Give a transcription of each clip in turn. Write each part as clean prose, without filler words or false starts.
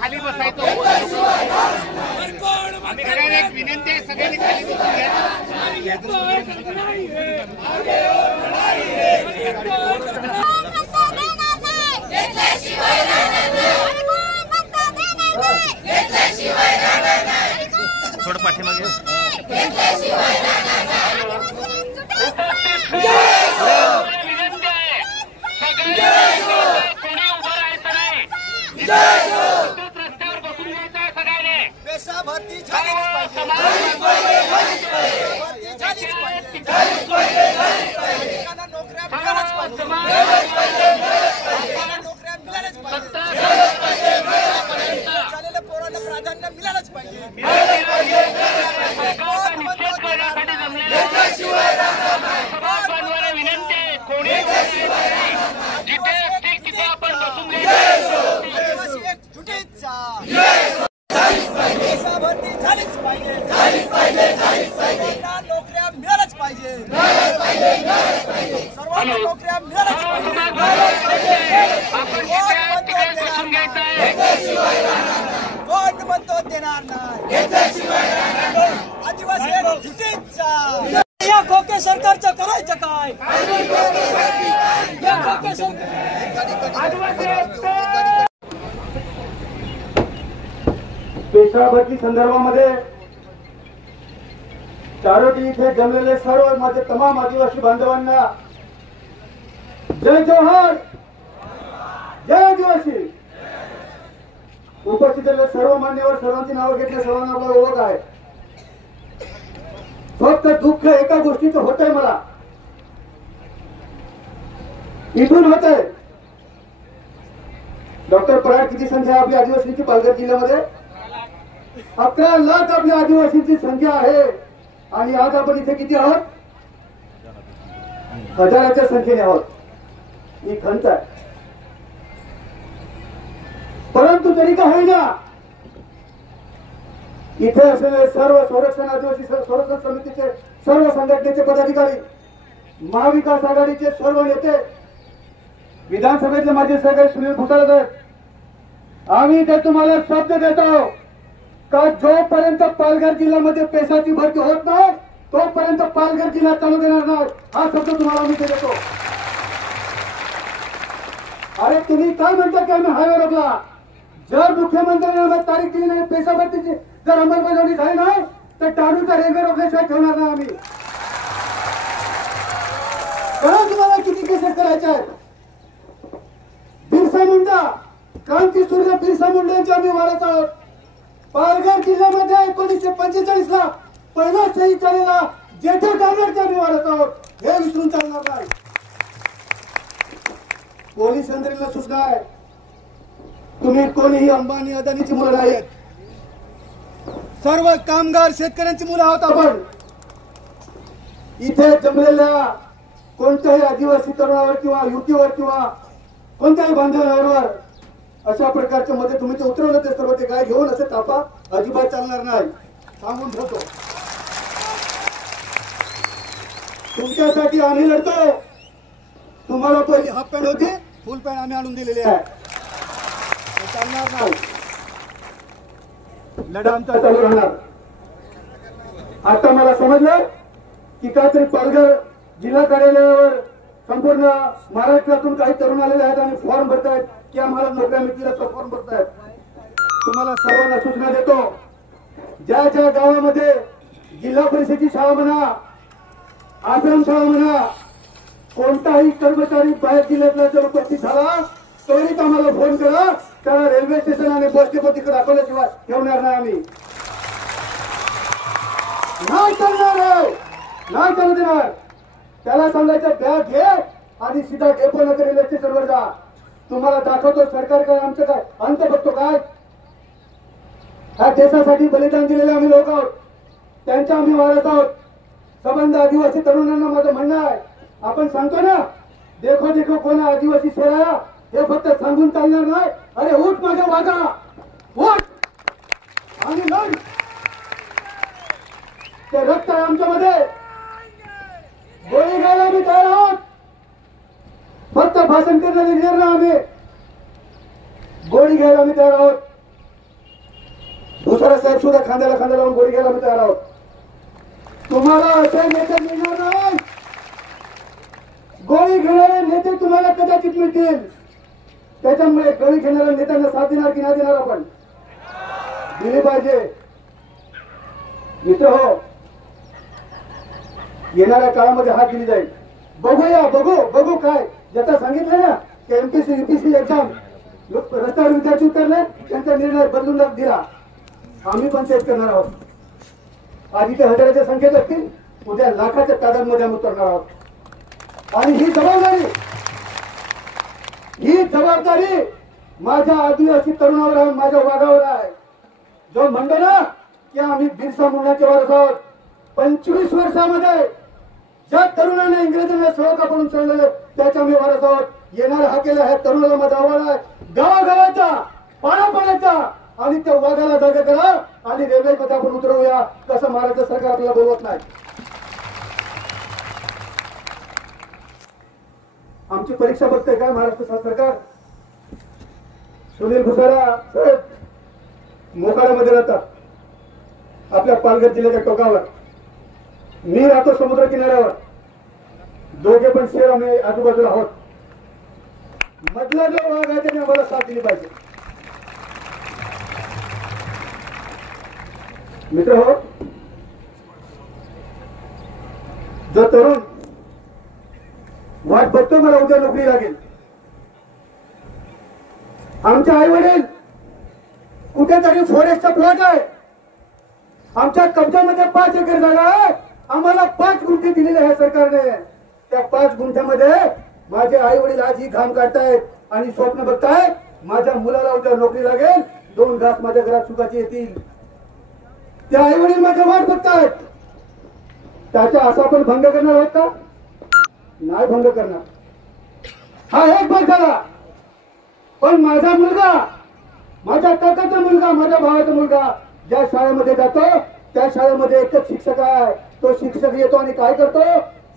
खाली बसायचो एक विनंती आहे सगळ्यांनी खाली थोडं पाठीमागे प्राधान्य मिळालंच पाहिजे। विनंती कोणी जिथे असतील तिथे आपण बसून देशाभरती झालीच पाहिजे, नोकऱ्या मिळालंच पाहिजे, सर्वांना नोकऱ्या मिळालंच पाहिजे। कोण म्हणतो देणार नाही, आदिवासी झुटीचा या खोके सरकारचं करायचं काय? या खोके पेशा भरती संदर्भामध्ये चारोटी इथे जमलेले सर्व माझे तमाम आदिवासी बांधवांना जय जोहार, जय आदिवासी। उपस्थित सर्व मान्यवर सर्वांची नावं घेतली, सर्वांना आपला ओळख आहे। फक्त दुःख एका गोष्टीचं होतंय, मला इथून होतंय। डॉक्टर पराड, किती संख्या आपल्या आदिवासींची पालघर जिल्ह्यामध्ये? 11 लाख आपल्या आदिवासींची संख्या आहे आणि आज आपण इथे किती आहोत? हजाराच्या संख्येने आहोत। ही खंत आहे, परंतु तरी का होईना इथे असलेले सर्व संरक्षण आदिवासी संरक्षण समितीचे सर्व संघटनेचे पदाधिकारी, महाविकास आघाडीचे सर्व नेते, विधानसभेतले माजी सहकारी सुनील भुसावळ साहेब, आम्ही ते तुम्हाला शब्द देतो का जोपर्यंत पालघर जिल्ह्यामध्ये पेशाची भरती होत नाही तोपर्यंत पालघर जिल्हा चालू देणार नाही, हा शब्द तुम्हाला आम्ही देतो। अरे तुम्ही काय म्हणता की आम्ही हायवे रोखला? जर मुख्यमंत्र्यांनी तारीख दिली नाही पेशा भरतीची, जर अंमलबजावणी झाली नाही तर टाळूचा रेल्वे रोखल्याशिवाय ठेवणार नाही आम्ही। कारण तुम्हाला किती केसेस करायच्या आहेत? बिरसा मुंडा, क्रांती सूर्य बिरसा मुंडा यांच्या आम्ही वारस आहोत। पालघर जिल्ह्यामध्ये 1945 ला पहिला शहीद झालेला जेठा गावकरचा आम्ही वारस आहोत, हे विसरून चालणार नाही। पोलीस यंत्रणेला सूचना आहे, तुम्ही कोणीही अंबानी अदानीची मुलं नाहीत, सर्व कामगार शेतकऱ्यांची मुलं आहोत आपण। इथे जमलेल्या कोणत्याही आदिवासी तरुणावर किंवा युवतीवर किंवा कोणत्याही बांधवांवर अशा प्रकारचे मध्ये तुम्ही ते उतरवलं ते सर्व ते काय घेऊन असे तापा अजिबात चालणार नाही, सांगून ठेवतो। तुमच्यासाठी आम्ही लढतो। तुम्हाला पहिली हाफ पॅन्ट होती, फुल पॅन्ट आम्ही आणून दिलेली आहे, चालणार नाही, लढा आमचा चालू राहणार। आता मला समजलं की काहीतरी पालघर जिल्हा कार्यालयावर संपूर्ण महाराष्ट्रातून काही तरुण आलेले आहेत आणि फॉर्म भरतायत की आम्हाला नोकऱ्या मिळतील असं फॉर्म भरतायत। तुम्हाला सर्वांना सूचना देतो, ज्या ज्या गावामध्ये जिल्हा परिषदेची शाळा म्हणा, आश्रमशाळा म्हणा, कोणताही कर्मचारी बाहेर जिल्ह्यातला जर उपस्थित झाला त्वरित आम्हाला फोन करा, त्याला रेल्वे स्टेशन आणि बस डेपो तिकडे दाखवल्याशिवाय ठेवणार नाही आम्ही, नाही चालणार, नाही चालू देणार। त्याला सांगायचं बॅग घे आणि सीधा डेपो नंतर रेल्वे स्टेशनवर जा, तुम्हाला दाखवतो सरकार काय आमचं काय अंत बघतो काय। ह्या देशासाठी बलिदान दिलेले आम्ही लोक आहोत, त्यांच्या आम्ही वारस आहोत। संबंध आदिवासी तरुणांना माझं म्हणणं आहे, आपण सांगतो ना देखो देखो कोणा आदिवासी शेरा, हे फक्त सांगून चालणार नाही। अरे उठ माझ्या वागा, उठ आणि लढ। ते रक्त आहे आमच्यामध्ये. गोळी घ्यायला आम्ही तयार आहोत. फक्त भाषण करण्याचे निर्णय आम्ही गोळी घ्यायला आम्ही तयार आहोत. दुसरा साहेब सुद्धा खांद्याला खांदा लावून गोळी घ्यायला आम्ही तयार आहोत. तुम्हाला असे नेते मिळणार नाही. गोळी घेणारे नेते तुम्हाला कदाचित मिळतील. त्याच्यामुळे गोळी घेणाऱ्या नेत्यांना साथ देणार की नाही देणार आपण दिली पाहिजे. मित्र हो, येणाऱ्या काळामध्ये हात दिली जाईल. बघूया, बघू काय ज्याचा सांगितलं ना की एमपीसी युपीसी एक्झाम रस्त्यावर विद्यार्थी उतरले त्यांचा निर्णय बदलून दिला. आम्ही पण तेच करणार आहोत. आज इथे हजाराच्या संख्येत असतील, उद्या लाखाच्या तादांमध्ये आम्ही उतरणार आहोत. आणि ही जबाबदारी माझ्या आदिवासी तरुणावर आहे, माझ्या वाघावर आहे. जो म्हणतो ना की आम्ही बिरसा मुंडाचे वारस आहोत. 25 वर्षामध्ये ज्या तरुणाने इंग्रजांना सळका पडून सोडलेलं त्याच्या आम्ही वारस आहोत. येणाऱ्या हाकेला ह्या तरुणाला माझा आव्हान आहे. गावागावाचा पाण्याचा आणि त्या वाघाला जागा करा आणि रेल्वे पथ आपण उतरवूया. कसं महाराष्ट्र सरकार आपल्याला बोलवत नाही. आमची परीक्षा बघते काय महाराष्ट्र सरकार. सुनील भुसारा मोखाड्यामध्ये राहतात, आपल्या पालघर जिल्ह्याच्या टोकावर. मी राहतो समुद्र किनाऱ्यावर. दोघे पण शेर आम्ही आजूबाजूला आहोत. मधला जो भाग आहे त्याने आम्हाला साथ दिली पाहिजे. मित्र हो, जो तरुण वाट बघतो मला उद्या नोकरी लागेल. आमचे आई वडील कुठेतरी फॉरेस्टचा प्लॉट आहे. आमच्या कब्जामध्ये 5 एकर जागा आहे. आम्हाला 5 गुंठे दिलेले आहे सरकारने. त्या 5 गुंठ्यामध्ये माझे आई वडील आज ही घाम काढतायत आणि स्वप्न बघतायत माझ्या मुलाला उद्या नोकरी लागेल, 2 घास माझ्या घरात सुखाचे येतील. त्या आई वडील माझ्या वाट बघतायत. त्याचा असा आपण भंग करणार आहोत का? नाही भंग करणार. हा एक भाग झाला. पण माझा मुलगा, माझ्या काकाचा मुलगा, माझ्या भावाचा मुलगा ज्या शाळेमध्ये जातो त्या शाळेमध्ये एकच शिक्षक आहे. तो शिक्षक येतो आणि काय करतो,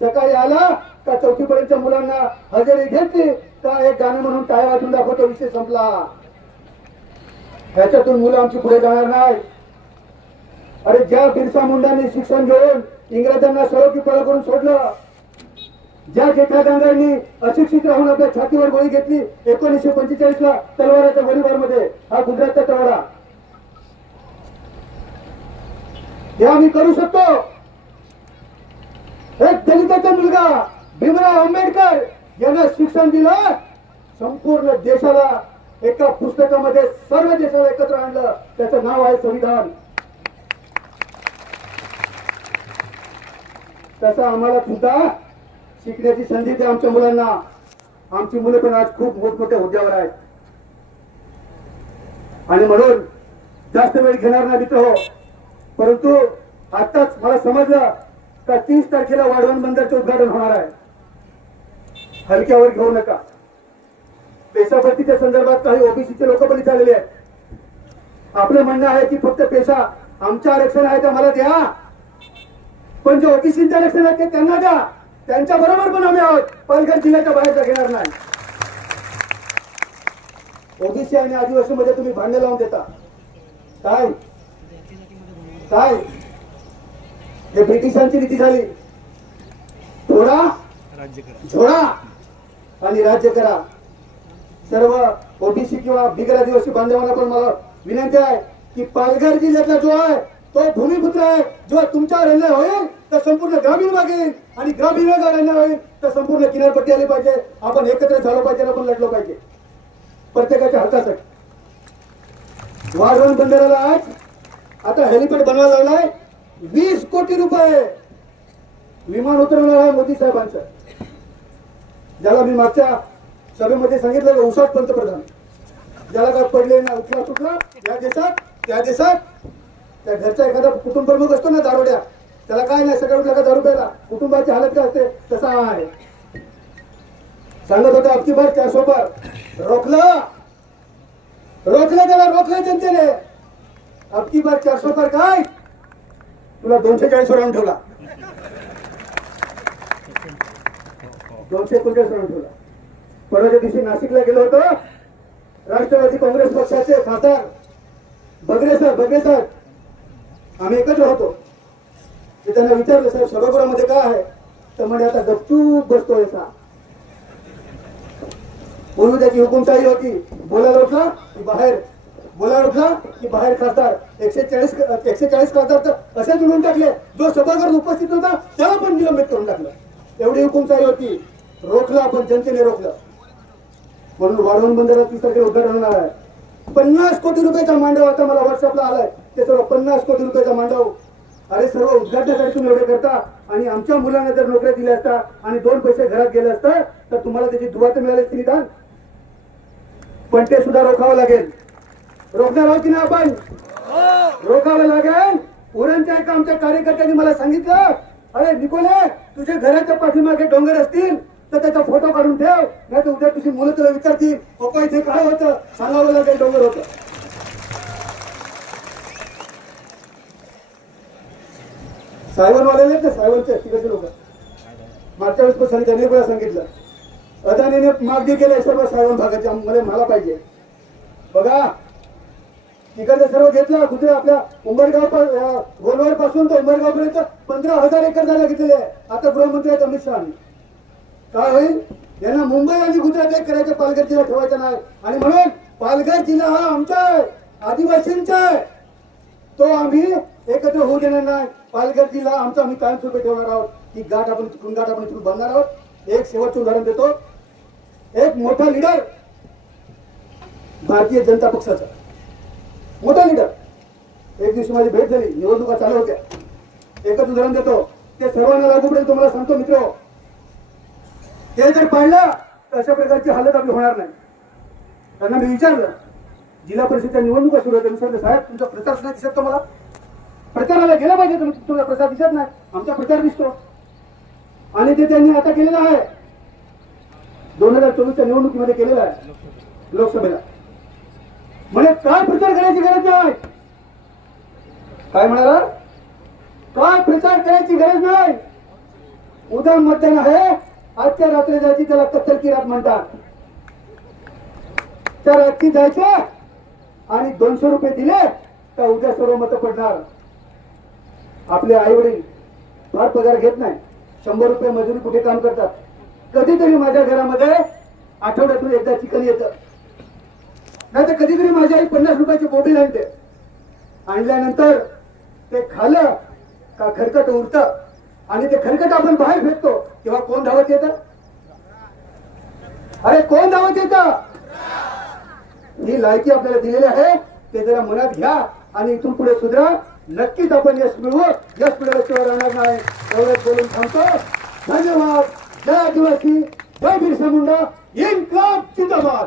सकाळी आला का 4थी पर्यंतच्या मुलांना हजेरी घेतली का एक गाणं म्हणून टाळ्या वाजून दाखवतो, विषय संपला. ह्याच्यातून मुलं आमची पुढे जाणार नाही. अरे ज्या बिरसा मुंडांनी शिक्षण घेऊन इंग्रजांना सळकी पळ करून सोडलं, ज्या जेठा गांधींनी अशिक्षित राहून आपल्या छातीवर गोळी घेतली 1945 ला तलवाराच्या गोळीबारमध्ये, हा गुजरातचा तवाडा. हे आम्ही करू शकतो. एक दलिताचा मुलगा भीमराव आंबेडकर यांना शिक्षण दिलं. संपूर्ण देशाला एका पुस्तकामध्ये सर्व देशाला एकत्र आणलं. त्याचं नाव आहे संविधान. तसं आम्हाला सुद्धा शिकण्याची संधी द्या आमच्या मुलांना. आमची मुलं पण आज खूप मोठमोठ्या हुद्द्यावर आहेत. आणि म्हणून जास्त वेळ घेणार नाही मित्र हो. परंतु आताच मला समजलं का 30 तारखेला वाढवण बंदरचे उद्घाटन होणार आहे. हलक्यावर घेऊ नका. पेशा भरतीच्या संदर्भात काही ओबीसीचे लोक पण झालेले आहेत. आपलं म्हणणं आहे की फक्त पेशा आमचं आरक्षण आहे ते मला द्या, पण जे ओबीसीचं आरक्षण आहे ते त्यांना द्या. त्यांच्या बरोबर पण आम्ही आहोत. पालघर जिल्ह्याच्या बाहेरचा घेणार नाही. ओबीसी आणि आदिवासी मध्ये तुम्ही भांडणे लावून देता. काय काय हे ब्रिटिशांची नीती झाली. थोडा झोडा आणि राज्य करा. सर्व ओबीसी किंवा बिगर आदिवासी बांधवांना पण मला विनंती आहे की पालघर जिल्ह्यातला जो आहे तो भूमिपुत्र आहे. जेव्हा तुमच्यावर अन्याय होईल तर संपूर्ण ग्रामीण भाग येईल आणि ग्रामीण भागावर अन्याय होईल तर संपूर्ण किनारपट्टी आली पाहिजे. आपण एकत्र झालो पाहिजे, आपण लढलो पाहिजे प्रत्येकाच्या हक्कासाठी. वाढवण बंदराला आज आता हेलिपॅड बनवायला लागलाय. 20 कोटी रुपये विमान उतरवणार आहे मोदी साहेबांचं. ज्याला मी मागच्या सभेमध्ये सांगितलं उसाट पंतप्रधान, ज्याला काय पडले ना उठला सुटला त्या देशात त्या घरचा एखादा कुटुंब प्रमुख असतो ना दारोड्या, त्याला काय नाही सकाळी उठला का दारू प्यायला, कुटुंबाची हालत काय असते तसा आहे. सांगत होता अबकी बार 400 पार रोखलं त्याला, रोखलं जनतेने. अबकी बार 400 पार काय तुला 240 वर आणून ठेवला, 239 वर आणून ठेवला. परवाच्या दिवशी नाशिकला गेलो होतो. राष्ट्रवादी काँग्रेस पक्षाचे खासदार बगरे साहेब आम्ही एकत्र होतो. ते त्यांना विचारलं, साहेब सभागृहामध्ये काय आहे? तर म्हणे आता गपचूप बसतोय सा. म्हणून त्याची हुकुमशाही होती. बोलायला उठला की बाहेर खासदार 140 खासदार तर असेच उडून टाकले. जो सभागृहात उपस्थित होता त्याला पण निलंबित करून टाकलं. एवढी हुकुमशाही होती. रोखला, पण जनतेने रोखलं. म्हणून वाढवण बंदरात 30 तारखेला उद्घाटन होणार आहे. 50 कोटी रुपयाचा मांडव आता मला व्हॉट्सअपला आलाय. ते सर्व 50 कोटी रुपयाचा मांडव. अरे सर्व उद्घाटनासाठी तुम्ही एवढे करता, आणि आमच्या मुलांना जर नोकऱ्या दिल्या असता आणि 2 पैसे घरात गेले असतं तर तुम्हाला त्याची दुवा तर मिळाली असती निदान. पण ते सुद्धा रोखावं लागेल. रोखणार आहोत की नाही आपण? रोखावं लागेल. उरणच्या एका आमच्या कार्यकर्त्यांनी मला सांगितलं, अरे निकोले, तुझ्या घराच्या पाठीमागे डोंगर असतील तर त्याचा फोटो काढून ठेव, नाही तर उद्या तुझी मुलं तुला विचारतील, पप्पा इथे काय होतं, सांगावं लागेल डोंगर होतं. सायवनवाले ना, सायवनचे तिकडचे लोक मागच्या वेळेस पण त्यांनी पण सांगितलं, अदानीने मागणी केली सर्व सायवन भागाची, मला पाहिजे. बघा तिकडचं सर्व घेतलं. कुठे आपल्या उंबरगाव गोलवाड पासून तर उंबरगाव पर्यंत 15,000 एकर जागा घेतलेली आहे. आता गृहमंत्री आहेत अमित शहा. काय होईल? यांना मुंबई आणि गुजरात एक करायचं, पालघर जिल्हा ठेवायचा नाही. आणि म्हणून पालघर जिल्हा हा आमचा आहे, आदिवासींचा आहे. तो आम्ही एकत्र होऊ देणार नाही. पालघर जिल्हा आमचा आम्ही कायमस्वरूपी ठेवणार आहोत. ही गाठ आपण इथून बांधणार आहोत. एक शेवटचं उदाहरण देतो. एक मोठा लीडर भारतीय जनता पक्षाचा मोठा लीडर, एक दिवशी माझी भेट झाली, निवडणुका चालू होत्या. एकच उदाहरण देतो, ते सर्वांना लागू पडेल. तुम्हाला सांगतो मित्र, ते जर पाहिलं तर अशा प्रकारची हालत आपली होणार नाही. त्यांना मी विचारलं, जिल्हा परिषदेच्या निवडणुका सुरू होत्या, विचारलं, साहेब तुमचा प्रचार सुद्धा दिसत मला, प्रचाराला गेला पाहिजे, तुमचा प्रचार दिसत नाही. आमचा प्रचार दिसतो. आणि ते त्यांनी आता केलेलं आहे, 2024च्या निवडणुकीमध्ये केलेलं आहे लोकसभेला. म्हणजे काय प्रचार करायची गरज नाही. काय म्हणाला? काय प्रचार करायची गरज नाही. उद्या मतदान आहे, आजच्या रात्री जायची, त्याला कत्तल की रात म्हणतात. त्या रात्री जायचं आणि 200 रुपये दिले तर उद्या सर्व मतं पडणार. आपले आई वडील फार पगार घेत नाही, 100 रुपये मजुरी कुठे काम करतात. कधीतरी माझ्या घरामध्ये आठवड्यातून एकदा चिकन येतं, नाही तर कधीतरी माझी आई 50 रुपयाची बोबील आणते. आणल्यानंतर ते खाल्लं का खरकट उरतं, आणि ते खरकट आपण बाहेर फेकतो, तेव्हा कोण धावत येतं? अरे कोण धावत येतं? ही लायकी आपल्याला दिलेली आहे, ते जरा मनात घ्या आणि इथून पुढे सुधरा. नक्कीच आपण यश मिळवू. यश मिळवल्याशिवाय राहणार नाही. एवढंच बोलून थांबतो. धन्यवाद. जय आदिवासी, जय बिरसा मुंडा, इन्कलाब जिंदाबाद.